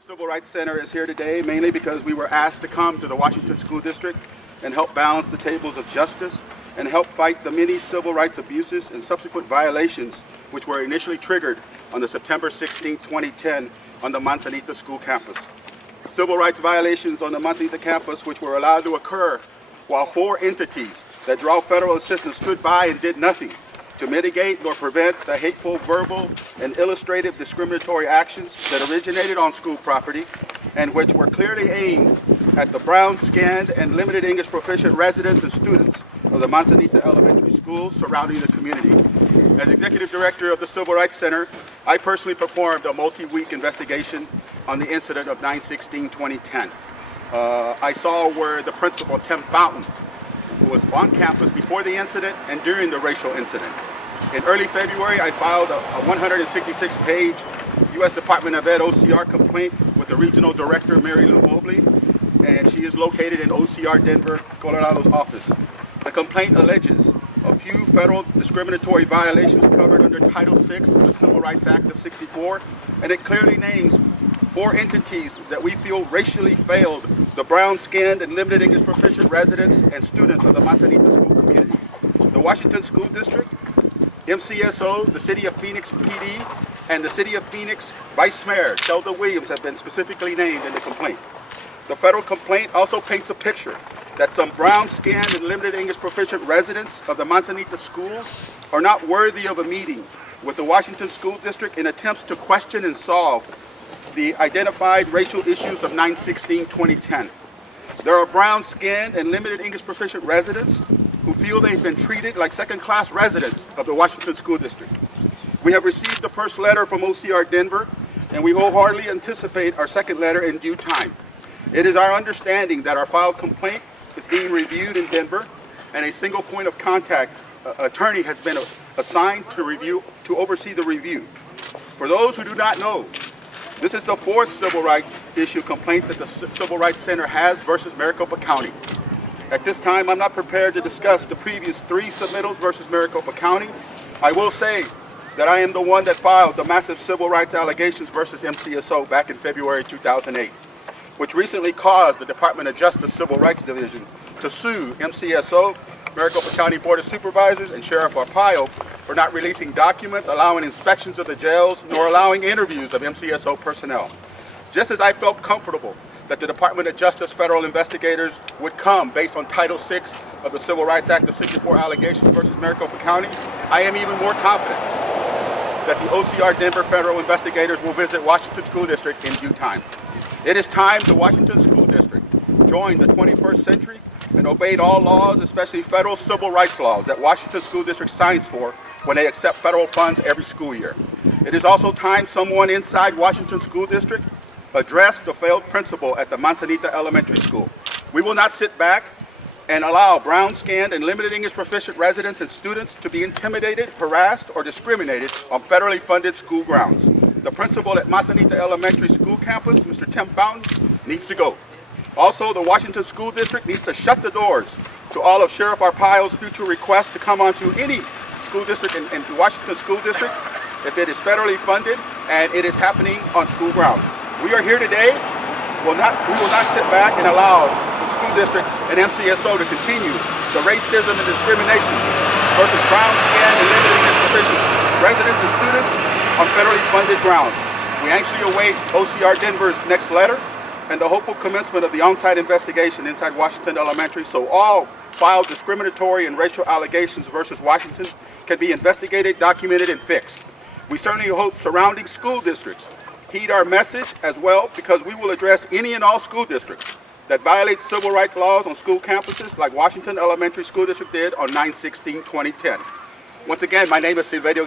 The Civil Rights Center is here today mainly because we were asked to come to the Washington School District and help balance the tables of justice and help fight the many civil rights abuses and subsequent violations which were initially triggered on the September 16, 2010 on the Manzanita School campus. Civil rights violations on the Manzanita campus which were allowed to occur while four entities that draw federal assistance stood by and did nothing to mitigate nor prevent the hateful, verbal, and illustrative discriminatory actions that originated on school property and which were clearly aimed at the brown-skinned and limited English proficient residents and students of the Manzanita Elementary School surrounding the community. As Executive Director of the Civil Rights Center, I personally performed a multi-week investigation on the incident of 9/16/2010. I saw where the principal, Tim Fountain, was on campus before the incident and during the racial incident. In early February, I filed a 166-page U.S. Department of Ed OCR complaint with the Regional Director, Mary Lou Mobley, and she is located in OCR Denver, Colorado's office. The complaint alleges a few federal discriminatory violations covered under Title VI of the Civil Rights Act of '64, and it clearly names four entities that we feel racially failed the brown-skinned and limited English proficient residents and students of the Manzanita school community. The Washington School District, MCSO, the City of Phoenix PD, and the City of Phoenix Vice Mayor, Shelda Williams, have been specifically named in the complaint. The federal complaint also paints a picture that some brown-skinned and limited English proficient residents of the Manzanita school are not worthy of a meeting with the Washington School District in attempts to question and solve the identified racial issues of 9/16/2010. There are brown-skinned and limited English proficient residents who feel they've been treated like second-class residents of the Washington School District. We have received the first letter from OCR Denver, and we wholeheartedly anticipate our second letter in due time. It is our understanding that our filed complaint is being reviewed in Denver, and a single point of contact attorney has been assigned to oversee the review. For those who do not know, this is the fourth civil rights issue complaint that the Civil Rights Center has versus Maricopa County. At this time, I'm not prepared to discuss the previous three submittals versus Maricopa County. I will say that I am the one that filed the massive civil rights allegations versus MCSO back in February 2008, which recently caused the Department of Justice Civil Rights Division to sue MCSO, Maricopa County Board of Supervisors, and Sheriff Arpaio for not releasing documents, allowing inspections of the jails, nor allowing interviews of MCSO personnel. Just as I felt comfortable that the Department of Justice federal investigators would come based on Title VI of the Civil Rights Act of '64 allegations versus Maricopa County, I am even more confident that the OCR Denver federal investigators will visit Washington School District in due time. It is time the Washington School District joined the 21st century and obeyed all laws, especially federal civil rights laws that Washington School District signs for when they accept federal funds every school year. It is also time someone inside Washington School District address the failed principal at the Manzanita Elementary School. We will not sit back and allow brown-skinned and limited English proficient residents and students to be intimidated, harassed, or discriminated on federally funded school grounds. The principal at Manzanita Elementary School campus, Mr. Tim Fountain, needs to go. Also, the Washington School District needs to shut the doors to all of Sheriff Arpaio's future requests to come onto any school district in Washington School District if it is federally funded and it is happening on school grounds. We are here today. We will not sit back and allow the school district and MCSO to continue the racism and discrimination versus brown-skinned and limited English proficient residents and students on federally funded grounds. We anxiously await OCR Denver's next letter and the hopeful commencement of the on-site investigation inside Washington Elementary so all filed discriminatory and racial allegations versus Washington can be investigated, documented, and fixed. We certainly hope surrounding school districts heed our message as well, because we will address any and all school districts that violate civil rights laws on school campuses like Washington Elementary School District did on 9/16/2010. Once again, my name is Silverio